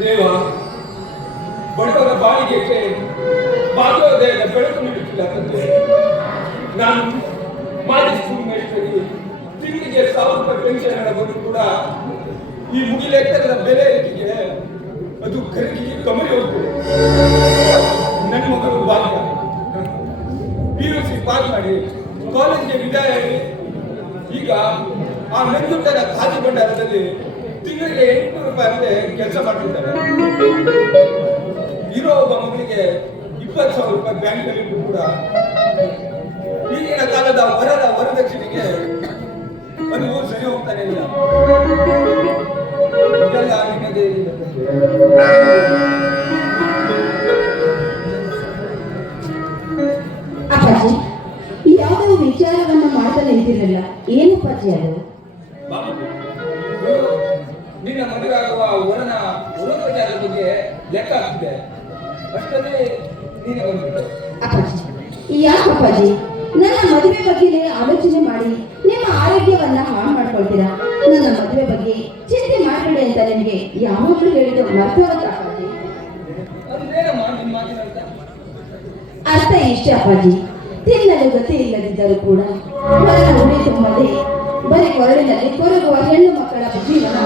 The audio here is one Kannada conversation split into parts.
ದೇವ, ಬಡವರ ಬಾಳಿಗೆ ಭಾಗ್ಯೋದಯದ ಬೆಳಕು ನೀಡುತ್ತಿಲ್ಲ ತಂದೆ. ನಾನು ಮಾಜಿ ಸ್ಕೂಲ್ ಮೇಸ್ಟ್ರಿಗೆ ತಿಂಗಳಿಗೆ 1000 ರೂಪಾಯಿ ಪೆನ್ಷನ್ ಹಣವನ್ನು ಕೂಡ ಈ ಮುಗಿಲೆತ್ತರದ ಬೆಲೆ ಏರಿಕೆಗೆ ಅದು ಖರೀದಿಗೆ ಕಮರಿ ಹೋಗ್ತದೆ. ನನ್ನ ಮಗಳು ಭಾಗ್ಯ PUC ಪಾಸ್ ಮಾಡಿ ಕಾಲೇಜ್ಗೆ ವಿದಾಯ ಹೇಳಿ ಈಗ ಆ ನಂಜುಂಡರ ಖಾದಿ ಭಂಡಾರದಲ್ಲಿ ತಿಂಗಳಿಗೆ 800 ರೂಪಾಯಿ ಅಂತೆ ಕೆಲಸ ಮಾಡ್ತಿದ್ದಾರೆ. ಇರೋ ಒಬ್ಬ ಮಗಳಿಗೆ 20,000 ರೂಪಾಯಿ ಬ್ಯಾಂಕಲ್ಲಿ ಕೂಡ ಈಗಿನ ಕಾಲದ ವರದಕ್ಷಿಣೆಗೆ ಅದು ಸರಿ ಹೋಗ್ತಾನೆ ಇಲ್ಲ. ಇದೆಲ್ಲ ನಿನ್ನದೇ ಅಪ್ಪಾಜಿ, ಯಾವುದೋ ವಿಚಾರವನ್ನು ಮಾಡ್ತಾ ನಿಂತಿರಲಿಲ್ಲ. ಏನು ಅಪ್ಪಾಜಿ ಅದು? ನಿನ್ನ ಮದುವೆಯಾಗುವ ವರೋಪಚಾರದ ಬಗ್ಗೆ ಲೆಕ್ಕ ಆಗ್ತಿದೆ. ಅಷ್ಟೇ ನೀನೇ ಬಂದ್ಬಿಟ್ಟು. ಅಪ್ಪಾಜಿ, ಯಾಕಪ್ಪಾಜಿ ನನ್ನ ಮದುವೆ ಬಗ್ಗೆ ಆಲೋಚನೆ ಮಾಡಿ ನಿಮ್ಮ ಆರೋಗ್ಯವನ್ನ ಹಾಳು ಮಾಡ್ಕೊಳ್ತೀರಾ? ನನ್ನ ಮದುವೆ ಬಗ್ಗೆ ಚಿಂತೆ ಮಾಡಬೇಡಿ ಅಂತ ನಿಮಗೆ ಯಾವಾಗಲೂ ಹೇಳಿದ್ದು ಮರ್ತವತ್ತ ಅಪ್ಪಾಜಿ? ಅರ್ಥ ಇಷ್ಟೇ ಅಪ್ಪಾಜಿ, ತಿನ್ನಲು ಗತಿ ಇಲ್ಲದಿದ್ದರೂ ಕೂಡ ಹೊರಗ ಉಡಿ ತುಂಬದೆ ಬರೀ ಕೊರಳಿನಲ್ಲಿ ಕೊರಗುವ ಹೆಣ್ಣು ಮಕ್ಕಳ ಜೀವನ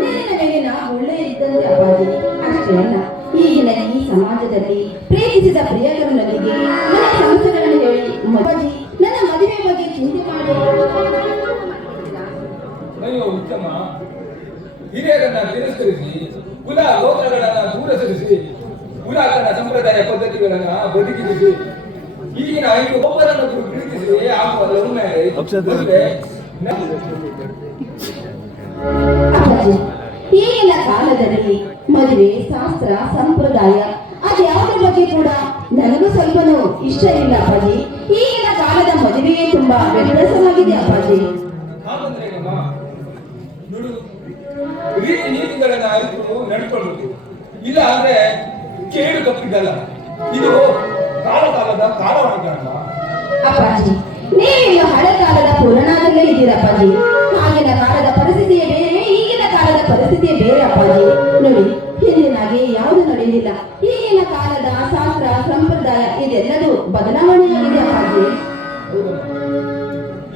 ನೀರಿನ ಮೇಲಿನ ಒಳ್ಳೆ ಇದ್ದಂತೆ ಅಪ್ಪಾಜಿ. ಅಷ್ಟೇ ಅಲ್ಲ, ಈಗಿನ ಈ ಸಮಾಜದಲ್ಲಿ ಪ್ರೀತಿಸಿದ ಪ್ರಿಯಕರನೊಂದಿಗೆ ನನ್ನ ಸಮಸ್ಯೆಗಳನ್ನು ಹೇಳಿ ಅಪ್ಪಾಜಿ ನನ್ನ ಮದುವೆ ಬಗ್ಗೆ ಚಿಂತೆ ಮಾಡಿ. ಅಯ್ಯೋ ಉತ್ತಮ, ಹಿರಿಯರನ್ನ ತಿರಸ್ಕರಿಸಿ ಕುಲ ಗೋತ್ರಗಳನ್ನ ದೂರ ಸರಿಸಿ ಪುರಾತನ ಸಂಪ್ರದಾಯ ಪದ್ಧತಿಗಳನ್ನ ಬದುಕಿಸಿ ಈಗಿನ ಒಬ್ಬರನ್ನು ಪ್ರೀತಿಸಿ ಆಗುವ ಲವ್ ಮ್ಯಾರೇಜ್. ಈಗಿನ ಕಾಲದಲ್ಲಿ ಮದುವೆ ಶಾಸ್ತ್ರ ಸಂಪ್ರದಾಯ ಅದ್ಯಾವುದ್ರ ಬಗ್ಗೆ ಕೂಡ ನನಗೂ ಸ್ವಲ್ಪನೂ ಇಷ್ಟ ಇಲ್ಲ ಅಪ್ಪಾಜಿ. ಈಗಿನ ಕಾಲದ ಮದುವೆಯೇ ತುಂಬಾ ವ್ಯತ್ಯಾಸವಾಗಿದೆ ಅಪ್ಪಾಜಿ. ರೀತಿ ನೀತಿಗಳನ್ನ ಅರಿತು ನಡ್ಕೊಳ್ಬೇಕು, ಇಲ್ಲ ಅಂದ್ರೆ ಕೇಳು ತಪ್ಪಿದ್ದಲ್ಲ. ಇದು ಕಾಲದ ಕಾಲವಾಣಿಗಳಲ್ಲ ಅಪ್ಪಾಜಿ. ನೀವಿನ್ನು ಹಳೆ ಕಾಲದ ಪುರಾಣದಲ್ಲೇ ಇದ್ದೀರಪ್ಪಾಜಿ. ಆಗಿನ ಕಾಲದ ಪರಿಸ್ಥಿತಿಯೇ ಬೇರೆ, ಈಗಿನ ಕಾಲದ ಪರಿಸ್ಥಿತಿಯೇ ಬೇರೆ ಅಪ್ಪಾಜಿ. ನೋಡಿ, ಹಿಂದಿನಾಗೆ ಯಾವುದು ನಡೆಯುವುದಿಲ್ಲ. ಈಗಿನ ಕಾಲದ ಶಾಸ್ತ್ರ ಸಂಪ್ರದಾಯ ಇದೆಲ್ಲದೂ ಬದಲಾವಣೆಯಾಗಿದೆ ಅಪ್ಪಾಜಿ.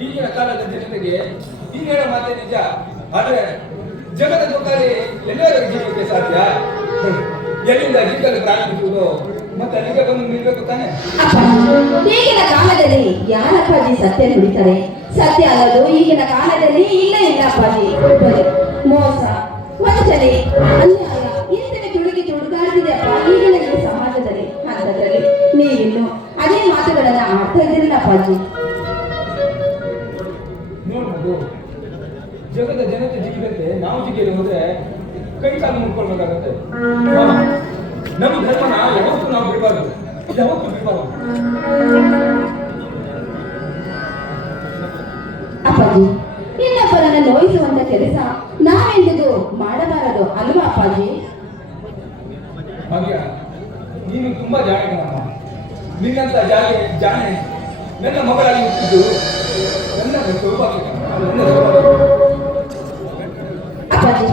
ಈಗಿನ ಕಾಲದ ಜನತೆಗೆ ಈ ಹೇಳೋ ಮಾತೆ ನಿಜ, ಆದ್ರೆ ಜಗದ ದುಃಖಾಲಿ ಎಲ್ಲರೂ ಜೀವಕ್ಕೆ ಸಾಧ್ಯ. ಎಲ್ಲಿಂದ ಜೀವನ ಪ್ರಾರಂಭಿಸುವುದು ಮತ್ತೆ ಅಲ್ಲಿಗೆ ಬಂದು ನಿಲ್ಬೇಕು ತಾನೆ. ಈಗಿನ ಕಾಲದಲ್ಲಿ ಯಾರಪ್ಪಾಜಿ ಸತ್ಯ ನುಡಿತಾರೆ? ಸತ್ಯ ಅನ್ನೋದು ಈಗಿನ ಕಾಲದಲ್ಲಿ ಇಲ್ಲ ಅಪ್ಪಾಜಿ. ಮೋಸ, ವಂಚನೆ, ಅನ್ಯಾಯ ಇಂತನೇ ತುಡುಗಾಡ್ತಿದೆ ಅಪ್ಪ ಈಗಿನ ಈ ಸಮಾಜದಲ್ಲಿ. ಅಂತದ್ರಲ್ಲಿ ನೀವಿನ್ನು ಅದೇ ಮಾತುಗಳನ್ನ ಆಡ್ತಾ ಇದ್ದೀರಲ್ಲ ಅಪ್ಪಾಜಿ. ನೋಡ್ಬೋದು, ಜಗದ ಜನತೆ ಜಿಗಿದಂತೆ ನಾವು ಜಿಗಿಯಲು ಹೋದ್ರೆ ಕೈ ಕಾಲು ಮುಟ್ಕೊಳ್ಬೇಕಾಗತ್ತೆ. ನಮ್ಮ ಧರ್ಮನ ಯಾವತ್ತೂ ನಾವು ಬಿಡಬಾರ್ದು. ಅಪ್ಪಾಜಿ, ಇನ್ನೊಬ್ಬರನ್ನ ನೋಯಿಸುವಂತ ಕೆಲಸ ನಾವೆಂದಿಗೂ ಮಾಡಬಾರದು ಅಲ್ವಾ ಅಪ್ಪಾಜಿ? ಭಾಗ್ಯ, ನೀನು ತುಂಬಾ ಜಾಣೆಗಳಮ್ಮ. ನಿನ್ನಂತ ಜಾಣೆ ನನ್ನ ಮಗಳಾಗಿ ಹುಟ್ಟಿದ್ದು ನನ್ನ ಸೌಭಾಗ್ಯ. ಅಪ್ಪಾಜಿ,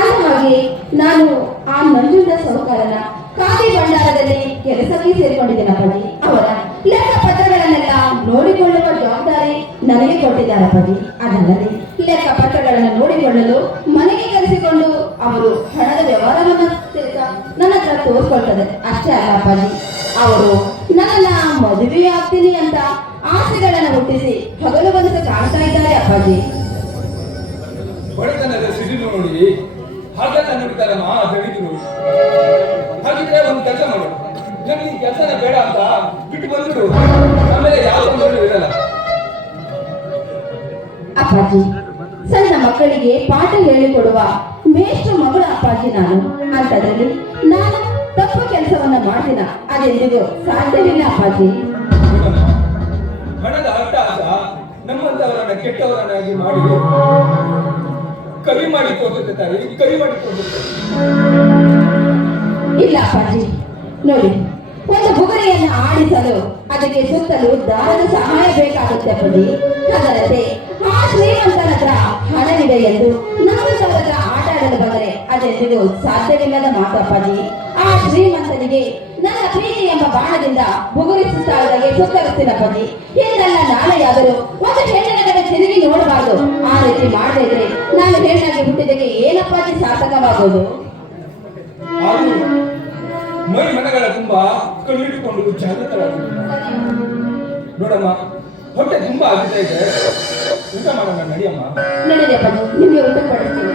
ಅಂದಹಾಗೆ ನಾನು ಆ ನಂಜುಂಡ ಸೌಕರ್ಯನ ಖಾದಿ ಭಂಡಾರದಲ್ಲಿ ಕೆಲಸಕ್ಕೆ ಸೇರಿಕೊಂಡಿದ್ದೇನೆ ಅಪ್ಪಾಜಿ. ಅವರ ಲೆಕ್ಕ ಪತ್ರಗಳನ್ನೆಲ್ಲ ನೋಡಿಕೊಳ್ಳುವ ಜವಾಬ್ದಾರಿ ನನಗೆ ಕೊಟ್ಟಿದ್ದಾರೆ ಅಪ್ಪಾಜಿ. ಅದಲ್ಲದೆ ಲೆಕ್ಕ ಪತ್ರಗಳನ್ನು ನೋಡಿಕೊಳ್ಳಲು ಮನೆಗೆ ಕರೆಸಿಕೊಂಡು ಅವರು ಹಣದ ವ್ಯವಹಾರವನ್ನು ನನ್ನ ಹತ್ರ ತೋರಿಸ್ಕೊಳ್ತದೆ. ಅಷ್ಟೇ ಅಲ್ಲ ಅಪ್ಪಾಜಿ, ಅವರು ನನ್ನ ಮದುವೆ ಆಗ್ತೀನಿ ಅಂತ ಆಸೆಗಳನ್ನು ಹುಟ್ಟಿಸಿ ಹಗಲು ಬಂದು ಕಾಣ್ತಾ ಇದ್ದಾರೆ ಅಪ್ಪಾಜಿ. ಬಡತನದ ಸಿಡಿಲು ನೋಡಿ ಹಾಗೆಲ್ಲ ನೋಡ್ತಾರಮ್ಮ ದಣಿದ್ರು. ಹಾಗಿದ್ರೆ ಒಂದು ಕೆಲಸ ಮಾಡು, ನನಗೆ ಈ ಕೆಲಸನ ಬೇಡ ಅಂತ ಬಿಟ್ಟು ಬಂದ್ಬಿಡು. ಆಮೇಲೆ ಯಾವ ಇರಲ್ಲ. ಅಪ್ಪಾಜಿ, ಸಣ್ಣ ಮಕ್ಕಳಿಗೆ ಪಾಠ ಹೇಳಿಕೊಡುವ ಮೇಷ್ಟ್ರ ಮಗಳು ಅಪ್ಪಾಜಿ ನಾನು. ಅಂತದ್ರಲ್ಲಿ ನಾನು ತಪ್ಪು ಕೆಲಸವನ್ನ ಮಾಡ್ತೀನ? ಅದೆಂದಿಗೂ ಸಾಧ್ಯವಿಲ್ಲ ಅಪ್ಪಾಜಿ. ಹಣದ ಅಟ್ಟಾಸ ನಮ್ಮಂತವರನ್ನ ಕೆಟ್ಟವರನ್ನಾಗಿ ಮಾಡಿ ಕೈ ಮಾಡಿ ತೋರಿಸುತ್ತೆ ತಾಯಿ, ಕೈ ಮಾಡಿ ತೋರಿಸುತ್ತೆ. ಇಲ್ಲ ಅಪ್ಪಾಜಿ, ನೋಡಿ, ಒಂದು ಬುಗುರಿಯನ್ನು ಆಡಿಸಲು ಅದಕ್ಕೆ ಸುತ್ತಲೂ ದಾರದ ಸಹಾಯ ಬೇಕಾಗುತ್ತೆ ಅಪ್ಪಾಜಿ. ಅದರಂತೆ ಆ ಶ್ರೀಮಂತರ ಹತ್ರ ಹಣವಿದೆ ಎಂದು ನಮ್ಮಂತವರ ಹತ್ರ ಆಟ ಆಡಲು ಬಂದರೆ ಅದೆಂದು ಎಂದಿಗೂ ಸಾಧ್ಯವಿಲ್ಲದ ಮಾತು ಅಪ್ಪಾಜಿ. ಆ ಶ್ರೀಮಂತನಿಗೆ ನನ್ನ ಪ್ರೀತಿ ಎಂಬ ಬಾಣದಿಂದ ಬುಗುರಿಸುತ್ತಾಳದಾಗೆ ಸುತ್ತರಿಸ್ತೀನಿ ಅಪ್ಪಾಜಿ. ಹಿಂದಲ್ಲ ನಾಳೆಯಾದರೂ ಒಂದು ಹೆಣ್ಣಿನ ಕಡೆ ತಿರುಗಿ ನೋಡಬಾರದು. ಆ ರೀತಿ ಮಾಡದೇ ಇದ್ರೆ ನಾನು ಹೆಣ್ಣಾಗಿ ಹುಟ್ಟಿದಕ್ಕೆ ಏನಪ್ಪಾಜಿ ಸಾರ್ಥಕವಾಗೋದು? ಆದ್ರೂ ಮೈ ಮನಗಳ ತುಂಬಾ ಕಣ್ಣಿಟ್ಟುಕೊಂಡು ಜಾಗೃತರಾಗಿಲ್ಲ. ನೋಡಮ್ಮ, ಹೊಟ್ಟೆ ತುಂಬಾ ಆಗ್ತಾ ಇದೆ, ಊಟ ಮಾಡೋಣ, ನಡಿಯಮ್ಮ. ನಡೀರಿ ಅಪ್ಪಾಜಿ, ನಿಮಗೆ ಊಟ ಪಡಿಸ್ತೀನಿ.